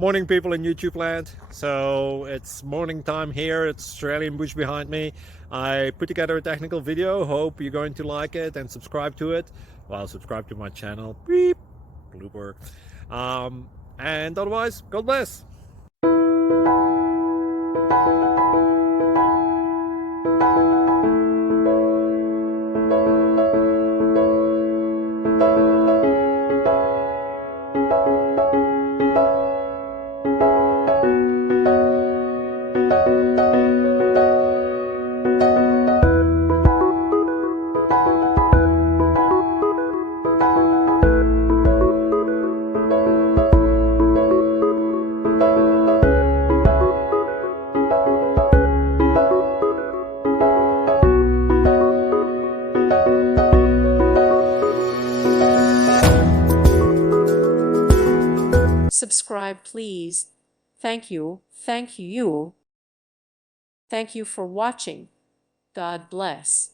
Morning, people in YouTube land. So it's morning time here. It's Australian bush behind me. I put together a technical video. Hope you're going to like it and subscribe to it. Well, subscribe to my channel. Beep. Blooper. And otherwise, God bless. Subscribe, please. Thank you. Thank you. Thank you for watching. God bless.